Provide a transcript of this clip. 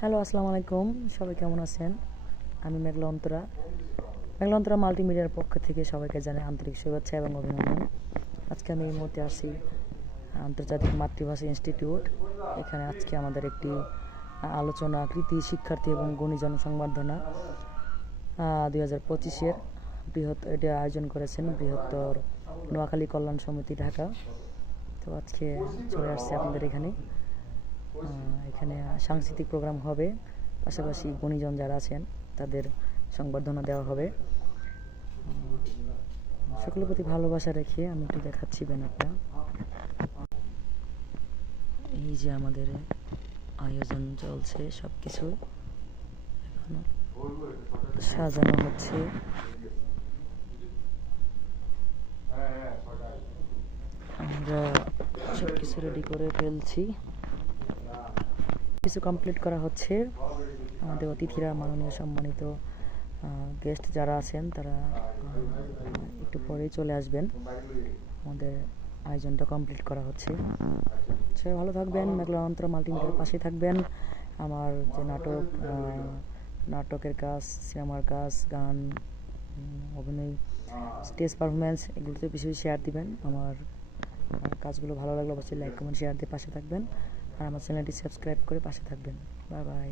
Hello, আসসালামু আলাইকুম। সবাই কেমন আছেন? আমি মেঘলা অন্তরা। মেঘলা অন্তরা মাল্টিমিডিয়ার পক্ষ থেকে সবাইকে জানাই আন্তরিক শুভেচ্ছা এবং অভিনন্দন। আজকে আমি এই মুহূর্তে আসছি আন্তর্জাতিক মাতৃভাষা ইনস্টিটিউট। এখানে আজকে আমাদের একটি আলোচনা কৃতি শিক্ষার্থী এবং গুণীজন সংবর্ধনা 2025-এর এটা আয়োজন করেছেন বৃহত্তর নোয়াখালী কল্যাণ সমিতি, ঢাকা। তো আজকে চলে আসছে আপনাদের এখানে। এখানে সাংস্কৃতিক প্রোগ্রাম হবে, পাশাপাশি গুণীজন যারা আছেন তাদের সংবর্ধনা দেওয়া হবে। সকলের প্রতি ভালোবাসা রেখে আমি একটু দেখাচ্ছি ব্যানারটা। এই যে আমাদের আয়োজন চলছে, সব কিছু এখনো সাজানো হচ্ছে। আমরা সব কিছু রেডি করে ফেলছি, কিছু কমপ্লিট করা হচ্ছে। আমাদের অতিথিরা, মাননীয় সম্মানিত গেস্ট যারা আছেন তারা একটু পরেই চলে আসবেন। আমাদের আয়োজনটা কমপ্লিট করা হচ্ছে। সবাই ভালো থাকবেন, মেঘলা অন্তরা মাল্টিমিডিয়ার পাশে থাকবেন। আমার যে নাটকের কাজ, সিনেমার কাজ, গান, অভিনয়, স্টেজ পারফরমেন্স, এগুলোতে বেশি শেয়ার দিবেন। আমার কাজগুলো ভালো লাগলে অবশ্যই লাইক, কমেন্ট, শেয়ার দিয়ে পাশে থাকবেন। আর আমার চ্যানেলটি সাবস্ক্রাইব করে পাশে থাকবেন। Bye bye.